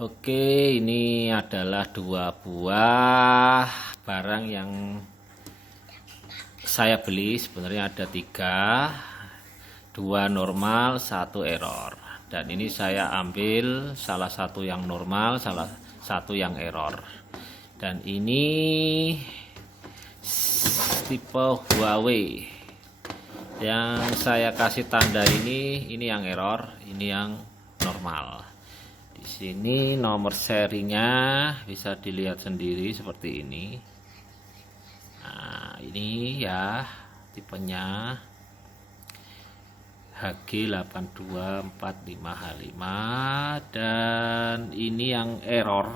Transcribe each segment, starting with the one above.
Oke, ini adalah dua buah barang yang saya beli. Sebenarnya ada tiga, dua normal, satu error. Dan ini saya ambil salah satu yang normal, salah satu yang error. Dan ini tipe Huawei. Yang saya kasih tanda ini yang error, ini yang normal. Di sini nomor serinya bisa dilihat sendiri seperti ini. Nah, ini ya tipenya HG8245H5 dan ini yang error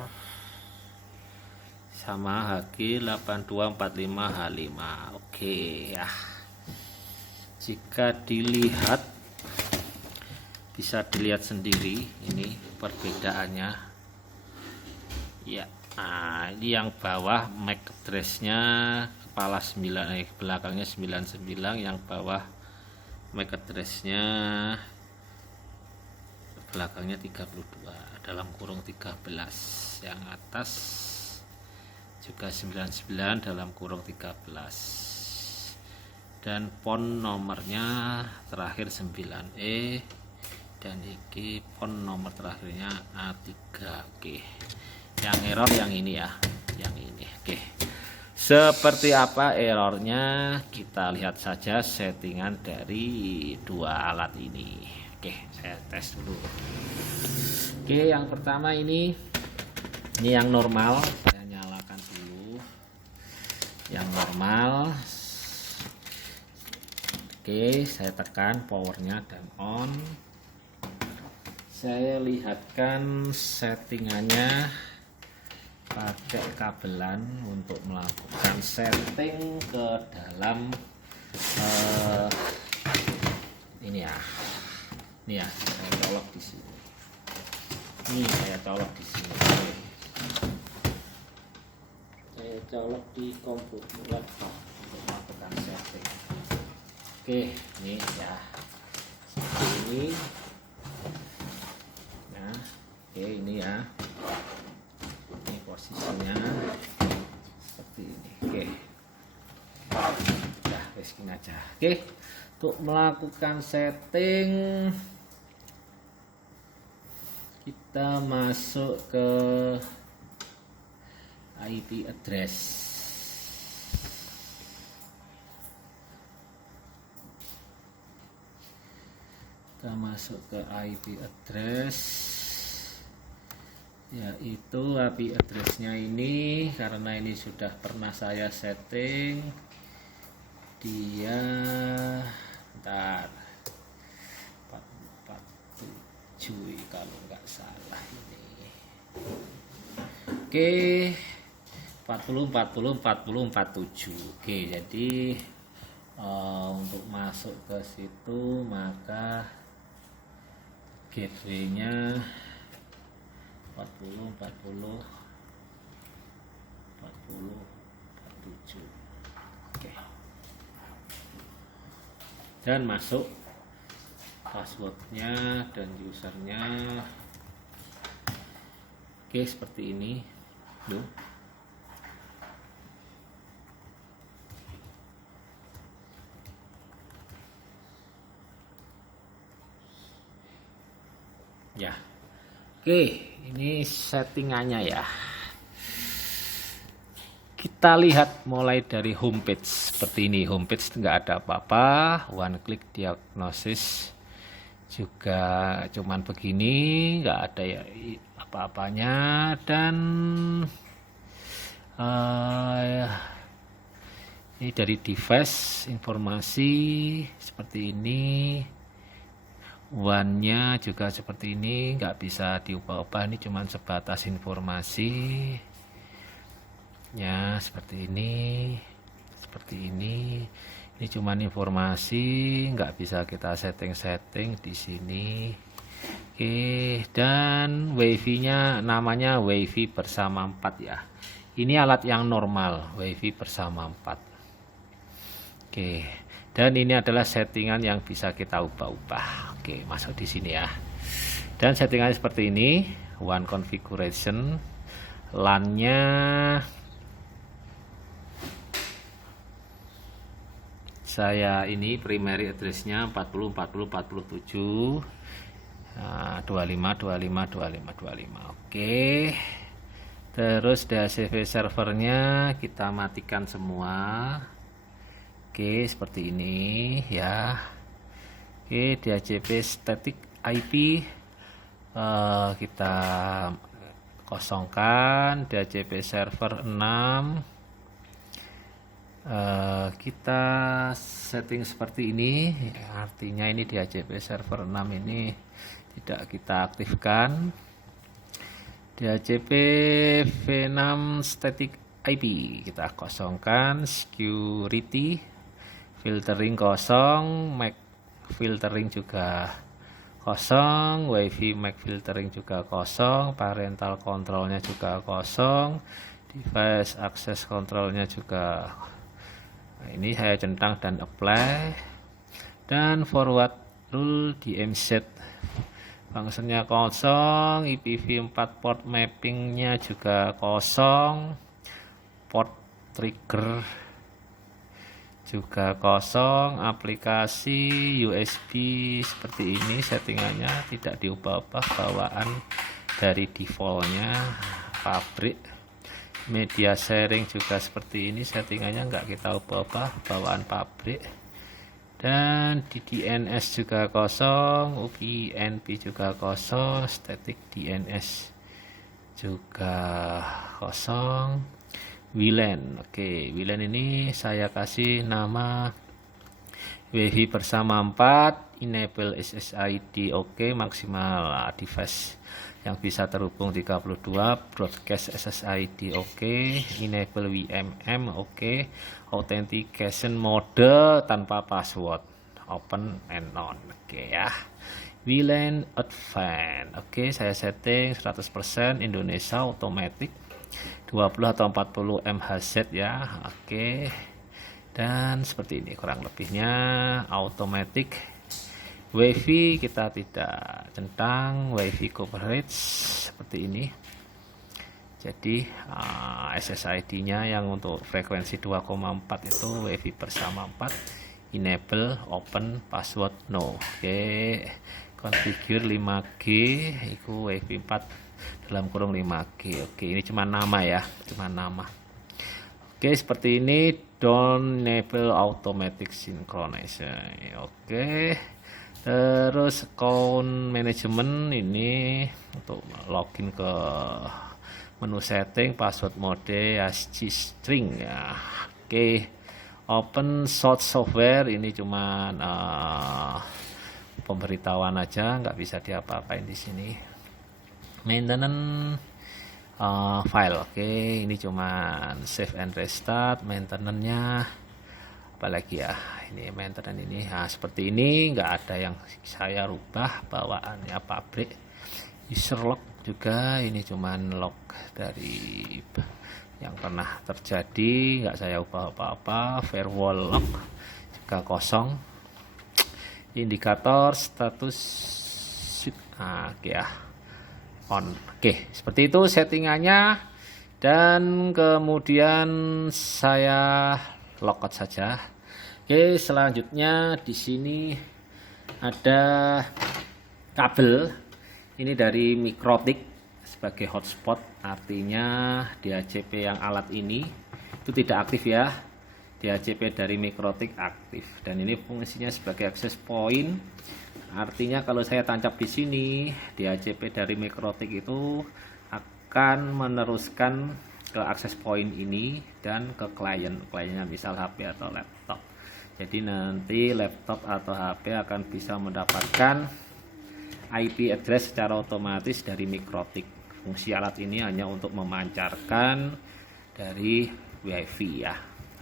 sama HG8245H5. Oke ya. Jika dilihat bisa dilihat sendiri ini perbedaannya ya. Nah, ini yang bawah MAC address-nya kepala 9 belakangnya 99, yang bawah MAC address-nya belakangnya 32 dalam kurung 13, yang atas juga 99 dalam kurung 13, dan pon nomornya terakhir 9E, dan iki pon nomor terakhirnya A3. Oke. Yang error yang ini ya, yang ini. Oke. Seperti apa errornya, kita lihat saja settingan dari dua alat ini. Oke, saya tes dulu. Oke, yang pertama ini yang normal, saya nyalakan dulu. Yang normal. Oke, saya tekan powernya dan on. Saya lihatkan settingannya pakai kabelan untuk melakukan setting ke dalam ini ya. Ini ya, saya colok di sini. Ini saya colok di sini. Saya colok di komputer laptop untuk melakukan setting. Oke, ini ya. Seperti ini. Nah, oke ini ya. Ini posisinya seperti ini. Oke. Udah, segini aja. Oke. Untuk melakukan setting kita masuk ke IP address. Kita masuk ke IP address, yaitu IP addressnya ini, karena ini sudah pernah saya setting, dia bentar 447 kalau nggak salah ini. Oke, 40 Oke, jadi untuk masuk ke situ maka gateway-nya 47. Oke. Dan masuk passwordnya dan usernya. Oke, seperti ini. Tuh. Ya, oke, ini settingannya ya. Kita lihat mulai dari homepage seperti ini. Homepage nggak ada apa-apa, one click diagnosis juga cuman begini, nggak ada ya apa-apanya. Dan ini dari device informasi seperti ini. One-nya juga seperti ini, nggak bisa diubah-ubah, ini cuma sebatas informasi ya, seperti ini ini cuma informasi, nggak bisa kita setting di sini. Oke, dan wifi-nya namanya wifi bersama 4 ya, ini alat yang normal, wifi bersama 4. Oke, dan ini adalah settingan yang bisa kita ubah-ubah. Oke, masuk di sini ya. Dan settingannya seperti ini. one configuration. LAN-nya saya ini primary address-nya 40 40 47 25 25 25 25. Oke. Terus DHCP servernya kita matikan semua. Oke, seperti ini ya. Oke, DHCP static IP kita kosongkan. DHCP server 6 kita setting seperti ini, artinya ini DHCP server 6 ini tidak kita aktifkan. DHCP v6 static IP kita kosongkan. Security filtering kosong, MAC filtering juga kosong, WiFi MAC filtering juga kosong, parental controlnya juga kosong, device access controlnya juga. Nah, ini saya centang dan apply, dan forward rule DMZ fungsinya kosong, IPv4 port mappingnya juga kosong, port trigger juga kosong, aplikasi USB seperti ini settingannya tidak diubah-ubah, bawaan dari defaultnya pabrik. Media sharing juga seperti ini settingannya nggak kita ubah-ubah, bawaan pabrik. Dan di DNS juga kosong, UPnP juga kosong, static DNS juga kosong. WLAN, oke, WLAN ini saya kasih nama WiFi bersama 4, enable SSID, oke, maksimal device yang bisa terhubung 32, broadcast SSID, oke, enable WMM, oke, authentication mode tanpa password, open and on, oke ya. WLAN advanced, oke, saya setting 100% Indonesia automatic 20 atau 40 MHz ya, oke. Dan seperti ini kurang lebihnya automatic. WiFi kita tidak centang, WiFi coverage seperti ini. Jadi SSID-nya yang untuk frekuensi 2,4 itu WiFi bersama 4, enable, open, password no. Oke, configure 5G, itu WiFi 4 dalam kurung 5G. Oke, ini cuma nama ya, cuma nama. Oke, seperti ini. Don't enable automatic synchronization. Oke. Terus account management ini untuk login ke menu setting, password mode ASCII string ya. Oke. Open source software ini cuman pemberitahuan aja, nggak bisa diapa-apain di sini. Maintenance file, oke, ini cuman save and restart. Maintenance-nya apalagi ya, ini maintenance ini seperti ini, nggak ada yang saya rubah, bawaannya pabrik. User log juga ini cuman log dari yang pernah terjadi, nggak saya ubah apa-apa. Firewall log juga kosong. Indikator status oke ya, on. Oke, seperti itu settingannya, dan kemudian saya logout saja. Oke, selanjutnya di sini ada kabel ini dari Mikrotik sebagai hotspot, artinya DHCP yang alat ini itu tidak aktif ya. DHCP dari Mikrotik aktif, dan ini fungsinya sebagai access point. Artinya kalau saya tancap di sini, DHCP dari Mikrotik itu akan meneruskan ke access point ini dan ke kliennya, misal HP atau laptop. Jadi nanti laptop atau HP akan bisa mendapatkan IP address secara otomatis dari Mikrotik. Fungsi alat ini hanya untuk memancarkan dari WiFi ya,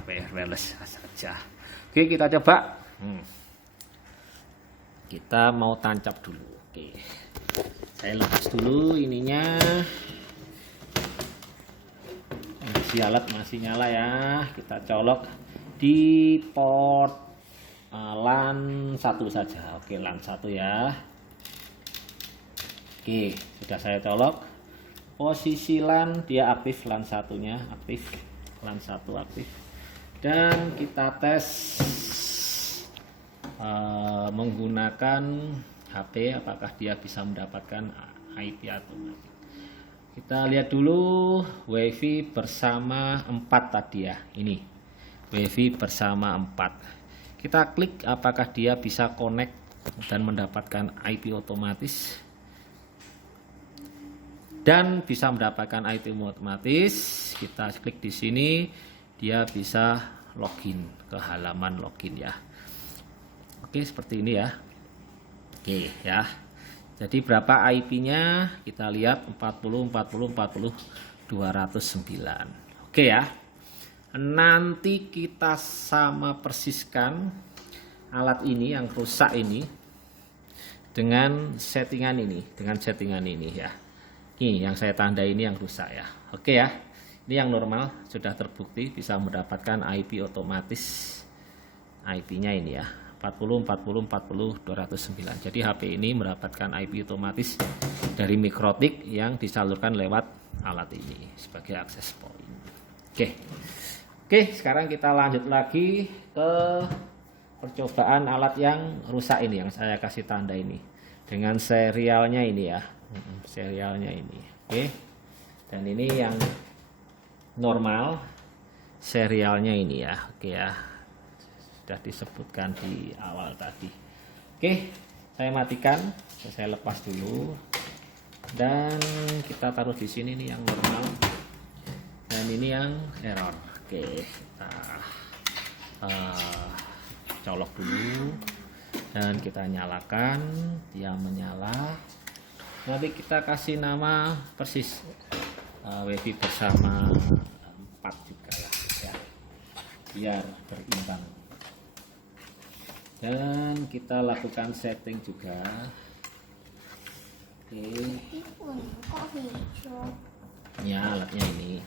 wireless saja. Oke, kita coba. Kita mau tancap dulu. Oke, saya lepas dulu ininya. Si alat masih nyala ya. Kita colok di port LAN 1 saja. Oke, LAN 1 ya. Oke, sudah saya colok. Posisi LAN dia aktif, LAN satunya aktif, LAN 1 aktif. Dan kita tes menggunakan HP apakah dia bisa mendapatkan IP otomatis. Kita lihat dulu WiFi bersama 4 tadi ya. Ini WiFi bersama 4. Kita klik apakah dia bisa connect dan mendapatkan IP otomatis. Dan bisa mendapatkan IP otomatis. Kita klik di sini, dia bisa login ke halaman login ya. Oke, seperti ini ya. Oke ya. Jadi berapa IP-nya? Kita lihat 40 40 40 209. Oke ya. Nanti kita sama persiskan alat ini yang rusak ini dengan settingan ini ya. Ini yang saya tanda ini yang rusak ya. Oke ya. Ini yang normal sudah terbukti bisa mendapatkan IP otomatis. IP-nya ini ya. 40 40 40 209. Jadi HP ini mendapatkan IP otomatis dari Mikrotik yang disalurkan lewat alat ini sebagai akses point. Oke, sekarang kita lanjut lagi ke percobaan alat yang rusak ini yang saya kasih tanda ini dengan serialnya ini ya. Serialnya ini. Oke. Dan ini yang normal serialnya ini ya. Oke ya. Sudah disebutkan di awal tadi. Oke, saya matikan, saya lepas dulu dan kita taruh di sini nih yang normal dan ini yang error. Oke, kita colok dulu dan kita nyalakan, dia menyala. Nanti kita kasih nama persis WiFi bersama 4 juga lah ya, biar berimbang. Dan kita lakukan setting juga. Oke. Ya, alatnya ini.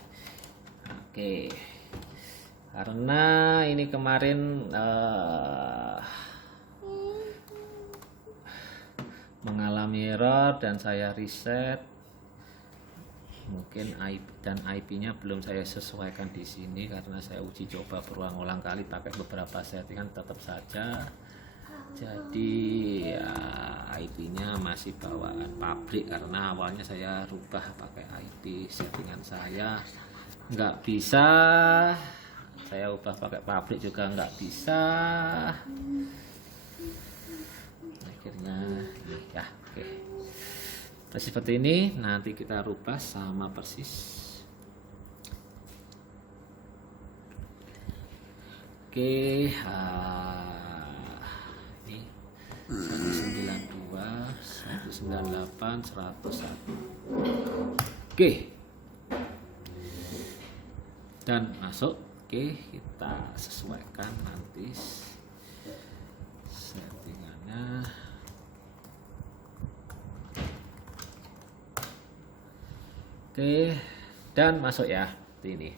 Oke. Karena ini kemarin mengalami error dan saya reset. Mungkin IP dan IP-nya belum saya sesuaikan di sini karena saya uji coba berulang-ulang kali pakai beberapa settingan tetap saja. Jadi ya, IP-nya masih bawaan pabrik karena awalnya saya rubah pakai IP settingan saya nggak bisa, saya ubah pakai pabrik juga nggak bisa. Akhirnya ini ya, oke. Terus seperti ini nanti kita rubah sama persis. Oke, ini 192 198 101. Oke. Dan masuk. Oke, kita sesuaikan nanti settingannya. Oke, dan masuk ya seperti ini.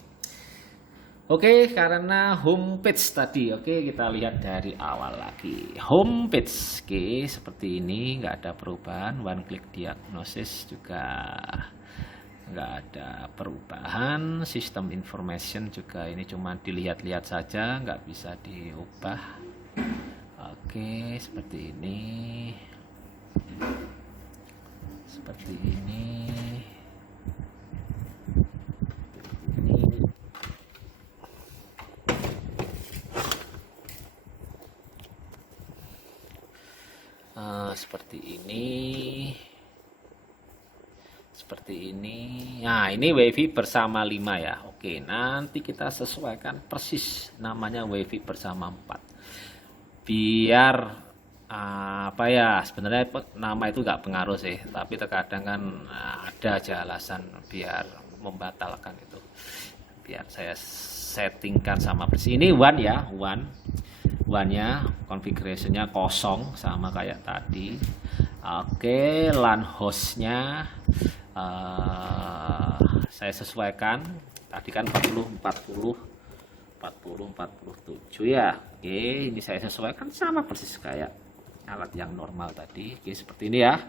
Oke, karena homepage tadi, oke kita lihat dari awal lagi. Homepage, oke seperti ini, nggak ada perubahan. One click diagnosis juga nggak ada perubahan. Sistem information juga ini cuma dilihat-lihat saja, nggak bisa diubah. Oke, seperti ini. Seperti ini. Seperti ini. Nah, ini WiFi bersama 5 ya. Oke, nanti kita sesuaikan persis namanya WiFi bersama 4. Biar apa ya, sebenarnya nama itu nggak pengaruh sih, tapi terkadang kan ada aja alasan biar membatalkan itu. Biar saya settingkan sama persis. Ini one ya, one-nya configuration-nya kosong sama kayak tadi. Oke, LAN host-nya saya sesuaikan. Tadi kan 40 47 ya. Oke, ini saya sesuaikan sama persis kayak alat yang normal tadi. Oke, seperti ini ya.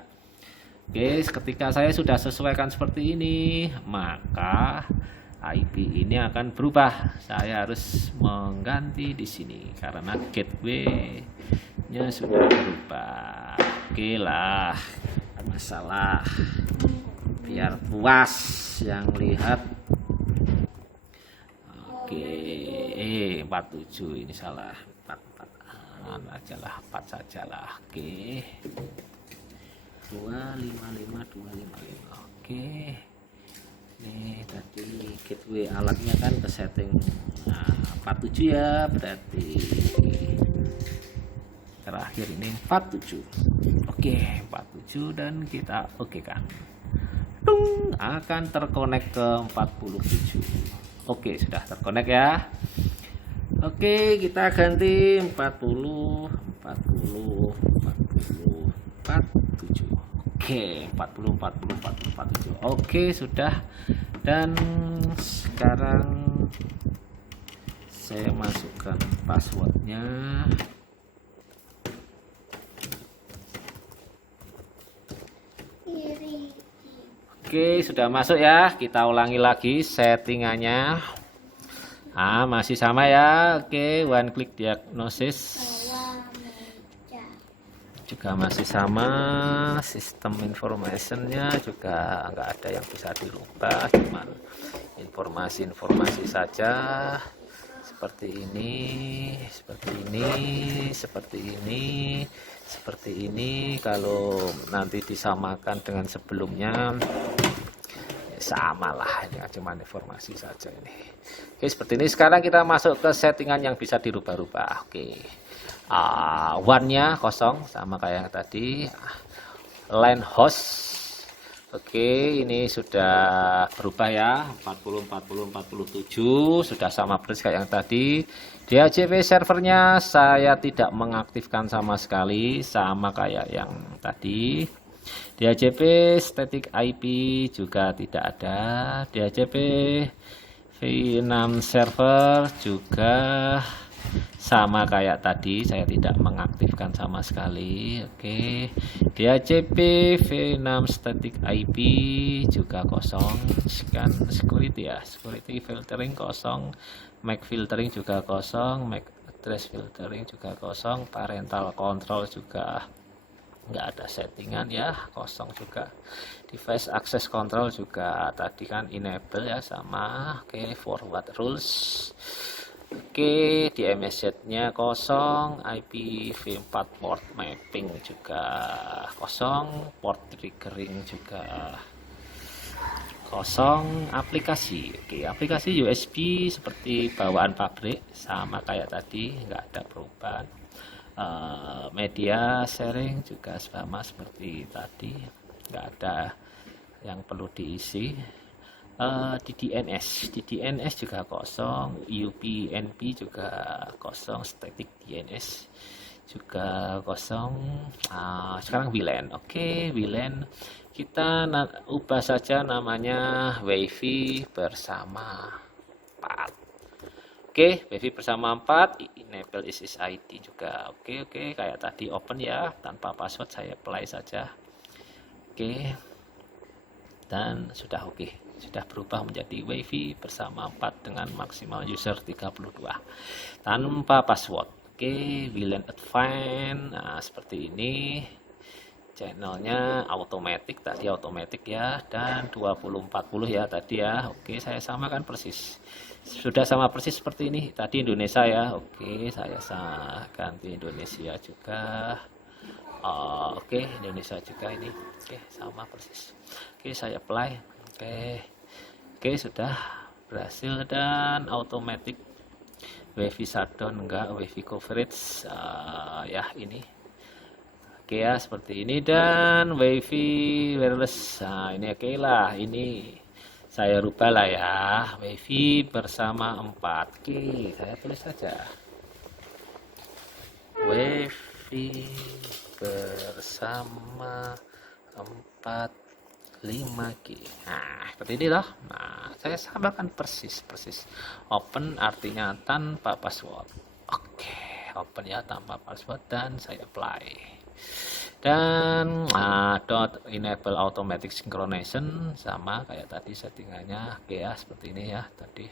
Oke, ketika saya sudah sesuaikan seperti ini, maka IP ini akan berubah. Saya harus mengganti di sini karena gateway-nya sudah berubah. Oke lah, masalah. Biar puas yang lihat. Oke, 47 ini salah. 44 aja lah, 4 saja lah. Oke. 255255. Oke. Nih tadi gateway alatnya kan ke setting 47 ya, berarti terakhir ini 47. Oke, 47 dan kita oke kan. Tung, akan terkonek ke 47. Oke, sudah terkonek ya. Oke, kita ganti 40 47. Oke, 40 47. Oke, sudah. Dan sekarang saya masukkan passwordnya. Oke, sudah masuk ya. Kita ulangi lagi settingannya. Masih sama ya. Oke, one click diagnosis juga masih sama. Sistem informationnya juga nggak ada yang bisa dirubah, cuman informasi-informasi saja. Seperti ini, seperti ini, seperti ini, seperti ini. Kalau nanti disamakan dengan sebelumnya, ya sama lah. Ini cuma informasi saja ini. Oke, seperti ini. Sekarang kita masuk ke settingan yang bisa dirubah-rubah. Oke, one-nya kosong sama kayak yang tadi. Line host. Oke, ini sudah berubah ya, 40 40 47 sudah sama persis kayak yang tadi. DHCP servernya saya tidak mengaktifkan sama sekali, sama kayak yang tadi. DHCP static IP juga tidak ada. DHCP V6 server juga sama kayak tadi, saya tidak mengaktifkan sama sekali. Oke, DHCP V6 static IP juga kosong. Scan security ya, security filtering kosong, MAC filtering juga kosong, MAC address filtering juga kosong, parental control juga nggak ada settingan ya, kosong juga. Device access control juga tadi kan enable ya, sama. Oke, forward rules. Oke, DMSZ-nya kosong, IPv4 port mapping juga kosong, port triggering juga kosong. Aplikasi, oke, aplikasi USB seperti bawaan pabrik, sama kayak tadi, nggak ada perubahan. Media sharing juga sama seperti tadi, nggak ada yang perlu diisi. Di DNS juga kosong, UPnP juga kosong, static DNS juga kosong. Sekarang WLAN. Oke, WLAN kita ubah saja namanya WiFi bersama 4. Oke, WiFi bersama 4, enable SSID juga. Oke, kayak tadi open ya, tanpa password, saya apply saja. Oke, dan sudah oke. Sudah berubah menjadi WiFi bersama 4 dengan maksimal user 32 tanpa password. Oke, WLAN Advanced. Nah, seperti ini. Channelnya automatic, tadi automatic ya, dan 2040 ya tadi ya. Oke, saya samakan persis. Sudah sama persis seperti ini. Tadi Indonesia ya. Oke, saya ganti Indonesia juga. Oke, Indonesia juga ini. Oke, sama persis. Oke, saya apply. Oke, sudah berhasil, dan automatic WiFi shutdown enggak, WiFi coverage ya ini. Oke ya, seperti ini, dan WiFi wireless. Nah, ini oke lah, ini saya rubah lah ya, WiFi bersama 4. Oke, saya tulis saja WiFi bersama 4 5G. Nah, seperti ini loh. Nah, saya samakan persis. Open artinya tanpa password. Oke, open ya tanpa password, dan saya apply. Dan dot enable automatic synchronization, sama kayak tadi settingannya. Oke ya, seperti ini ya tadi.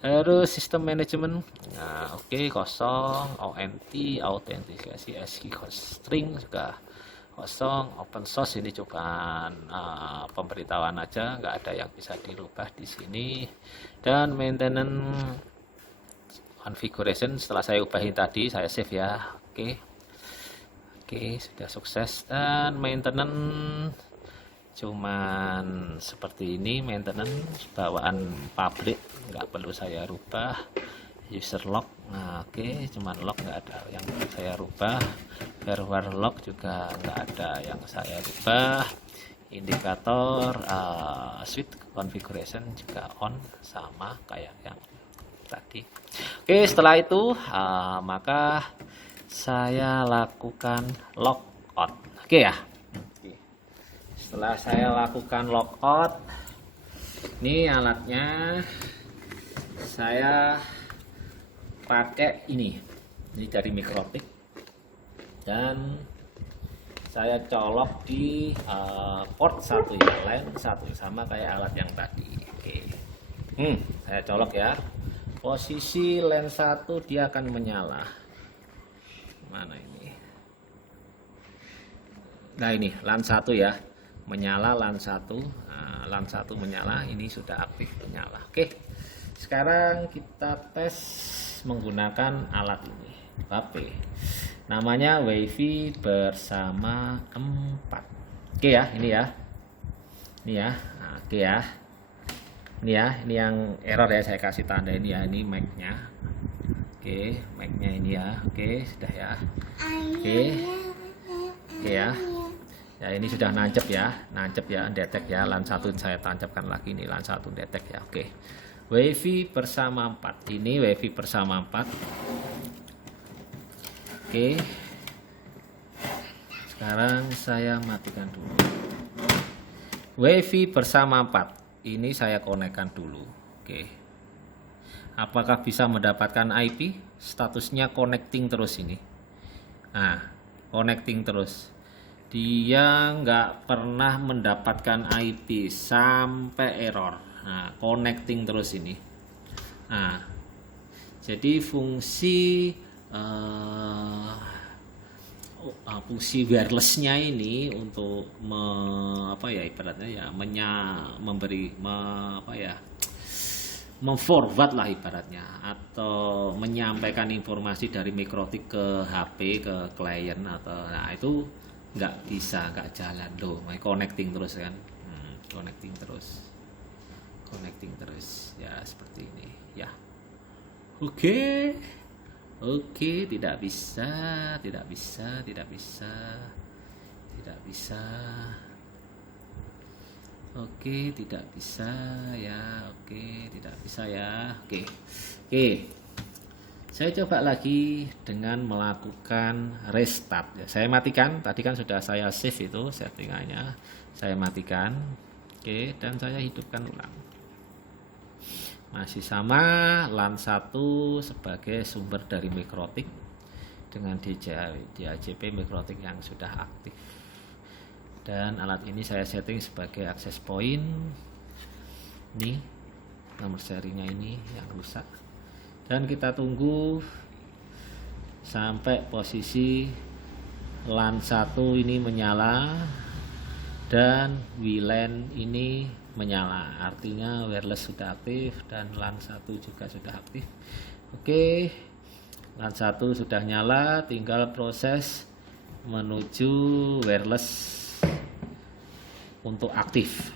Terus sistem manajemen, nah oke, kosong. ONT autentikasi ASCII string juga kosong. Open source ini cobaan pemberitahuan aja, nggak ada yang bisa dirubah di sini. Dan maintenance configuration setelah saya ubahin tadi, saya save ya. Oke, sudah sukses. Dan maintenance cuman seperti ini, maintenance bawaan pabrik, nggak perlu saya rubah. User log, nah oke, cuman log, nggak ada yang saya rubah. Firmware log juga nggak ada yang saya rubah. Indikator switch configuration juga on, sama kayak yang tadi. Oke, setelah itu maka saya lakukan logout. Oke ya. Setelah saya lakukan logout, ini alatnya saya pakai ini dari Mikrotik, dan saya colok di port 1 ya, line 1, sama kayak alat yang tadi. Oke. Saya colok ya. Posisi line 1 dia akan menyala. Mana ini? Nah ini LAN 1 ya, menyala LAN 1. Nah, LAN 1 menyala, ini sudah aktif menyala. Oke, sekarang kita tes menggunakan alat ini, HP. Namanya WiFi bersama 4. Oke ya, ini ya. Ini ya. Nah, oke ya. Ini ya, ini yang error ya, saya kasih tanda ini ya, ini mic-nya. Oke, mic-nya ini ya. Oke, sudah ya. Oke ya. Ya, ini sudah nancep ya, detect ya. LAN 1 saya tancapkan lagi, ini LAN 1 detect ya. Oke. WiFi bersama 4. Ini WiFi bersama 4. Oke. Sekarang saya matikan dulu. WiFi bersama 4. Ini saya konekkan dulu. Oke. Apakah bisa mendapatkan IP? Statusnya connecting terus ini. Nah, connecting terus. Dia nggak pernah mendapatkan IP sampai error. Nah, connecting terus ini. Nah, jadi fungsi wirelessnya ini untuk ibaratnya ya memforward lah ibaratnya, atau menyampaikan informasi dari Mikrotik ke HP, ke klien, atau nah itu nggak bisa, nggak jalan loh, connecting terus kan. Connecting terus ya, seperti ini ya. Oke, tidak bisa. Oke, tidak bisa ya. Oke. Saya coba lagi dengan melakukan restart ya. Saya matikan, tadi kan sudah saya save itu settingannya. Saya matikan. Oke, dan saya hidupkan ulang. Masih sama, LAN 1 sebagai sumber dari Mikrotik dengan DHCP Mikrotik yang sudah aktif. Dan alat ini saya setting sebagai access point. Ini nomor serinya ini yang rusak. Dan kita tunggu sampai posisi LAN 1 ini menyala dan WLAN ini menyala. Artinya wireless sudah aktif dan LAN 1 juga sudah aktif. Oke, LAN 1 sudah nyala, tinggal proses menuju wireless untuk aktif.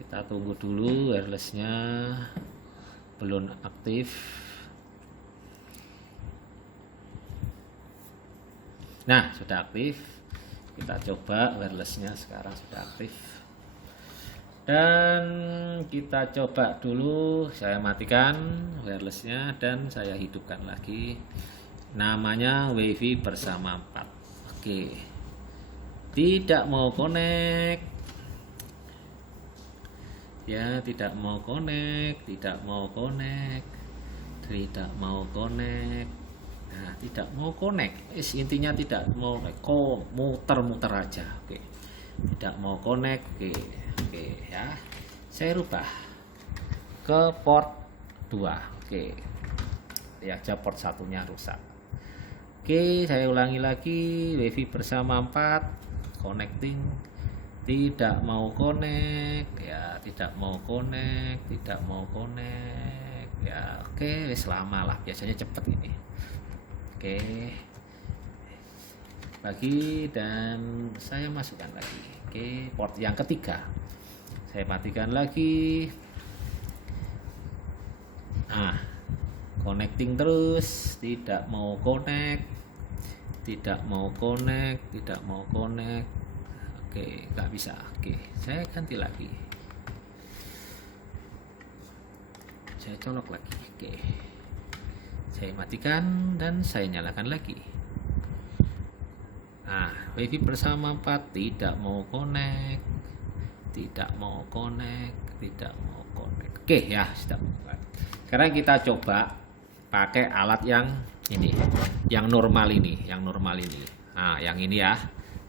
Kita tunggu dulu, wirelessnya belum aktif. Nah, sudah aktif. Kita coba wirelessnya sekarang sudah aktif. Dan kita coba dulu, saya matikan wirelessnya dan saya hidupkan lagi. Namanya WiFi bersama 4. Oke. Tidak mau connect. Ya, tidak mau connect. Nah, tidak mau connect. Intinya tidak mau muter-muter aja. Oke. Tidak mau connect. Oke. Oke ya. Saya rubah ke port 2. Oke. Ya, aja port satunya rusak. Oke, saya ulangi lagi. WiFi bersama 4 connecting. Tidak mau connect. Ya, tidak mau connect, tidak mau connect. Ya, oke, wis lama lah. Biasanya cepet ini. Oke, bagi dan saya masukkan lagi. Oke, port yang ketiga saya matikan lagi. Nah, connecting terus, tidak mau connect, tidak mau connect, tidak mau connect. Oke, nggak bisa. Oke, saya ganti lagi, saya colok lagi. Oke, saya matikan dan saya nyalakan lagi. Nah, WiFi bersama 4 tidak mau connect, tidak mau connect, tidak mau connect. Oke ya, sudah. Sekarang kita coba pakai alat yang ini, yang normal ini, Nah, yang ini ya,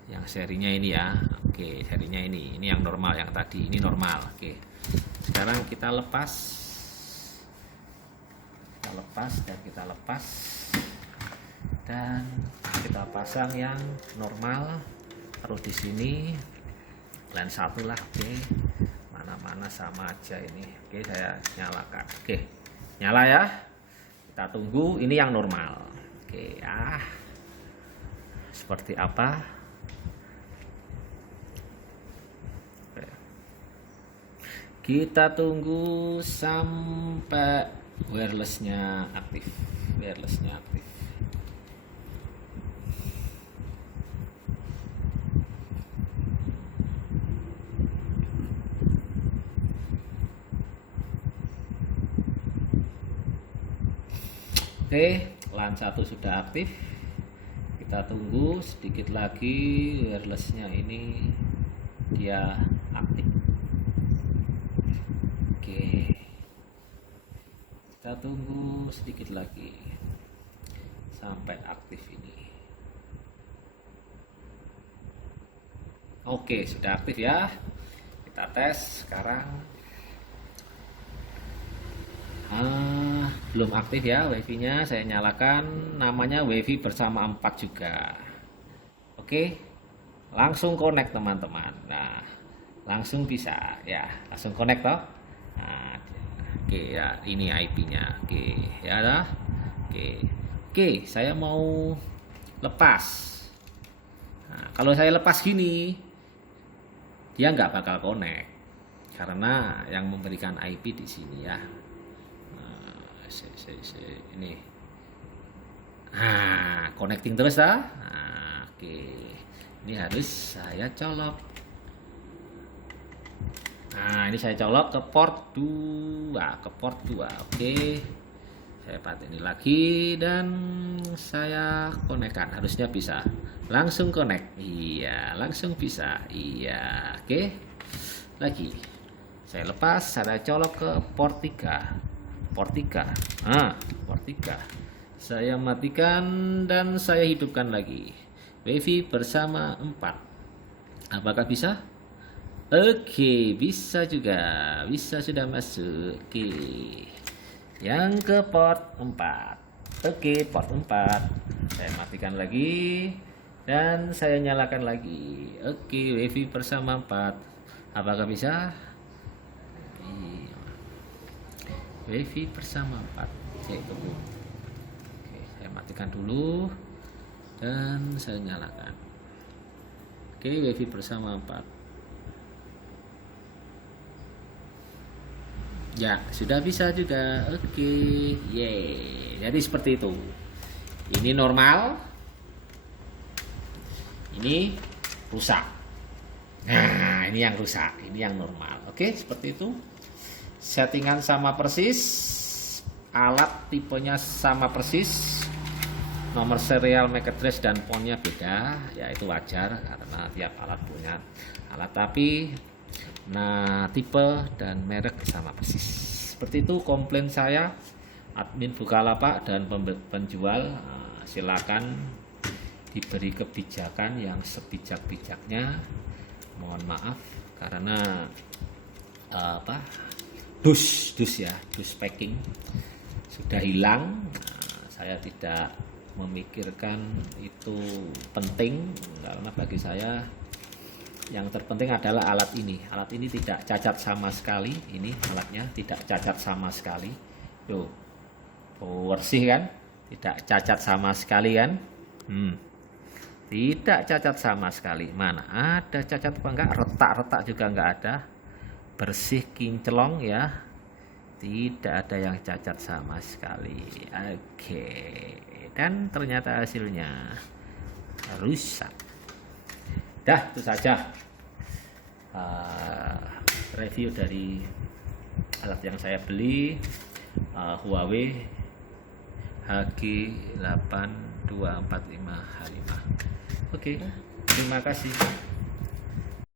yang serinya ini ya. Oke, serinya ini yang normal, yang tadi ini normal. Oke, sekarang kita lepas dan kita pasang yang normal. Taruh di sini, line 1 lah. Oke, mana-mana sama aja ini. Oke, saya nyalakan. Oke, nyala ya. Kita tunggu. Ini yang normal. Oke ya, seperti apa? Oke. Kita tunggu sampai wirelessnya aktif. Oke, LAN 1 sudah aktif. Kita tunggu sedikit lagi wirelessnya ini dia aktif. Oke, kita tunggu sedikit lagi sampai aktif ini. Oke, sudah aktif ya. Kita tes sekarang. Belum aktif ya WiFi-nya. Saya nyalakan, namanya WiFi bersama 4 juga. Oke, langsung connect teman-teman. Nah, langsung bisa ya, langsung connect toh. Nah, oke ya, ini IP-nya. Oke ya dah. Oke, saya mau lepas. Nah, kalau saya lepas gini, dia nggak bakal connect karena yang memberikan IP di sini ya. Ini connecting terus ah. Oke, ini harus saya colok. Ini saya colok ke port 2, Oke, saya pateni lagi dan saya konekkan. Harusnya bisa langsung connect. Iya, langsung bisa. Iya, oke. Lagi saya lepas, saya colok ke port 3. Port 3. Saya matikan dan saya hidupkan lagi. WiFi bersama 4. Apakah bisa? Oke, bisa juga. Bisa, sudah masuk. Oke. Yang ke port 4. Oke, port 4. Saya matikan lagi dan saya nyalakan lagi. Oke, WiFi bersama 4. Apakah bisa? WiFi bersama 4. Saya tunggu. Oke, saya matikan dulu dan saya nyalakan. Oke, WiFi bersama 4. Ya, sudah bisa juga. Oke, jadi seperti itu. Ini normal, ini rusak. Nah, ini yang rusak, ini yang normal. Oke, seperti itu. Settingan sama persis, alat tipenya sama persis, nomor serial MAC address dan ponnya beda, ya itu wajar karena tiap alat punya alat, tapi nah tipe dan merek sama persis. Seperti itu komplain saya, admin Bukalapak dan penjual. silakan diberi kebijakan yang sebijak-bijaknya. Mohon maaf karena dus packing sudah hilang. Saya tidak memikirkan itu penting karena bagi saya yang terpenting adalah alat ini. Alat ini tidak cacat sama sekali. Ini alatnya tidak cacat sama sekali. Tuh, bersih kan? Tidak cacat sama sekali kan? Tidak cacat sama sekali. Mana ada cacat apa enggak? Retak-retak juga enggak ada. Bersih kinclong ya. Tidak ada yang cacat sama sekali. Oke. Dan ternyata hasilnya rusak. Dah, itu saja review dari alat yang saya beli, Huawei HG8245H5. Oke, terima kasih.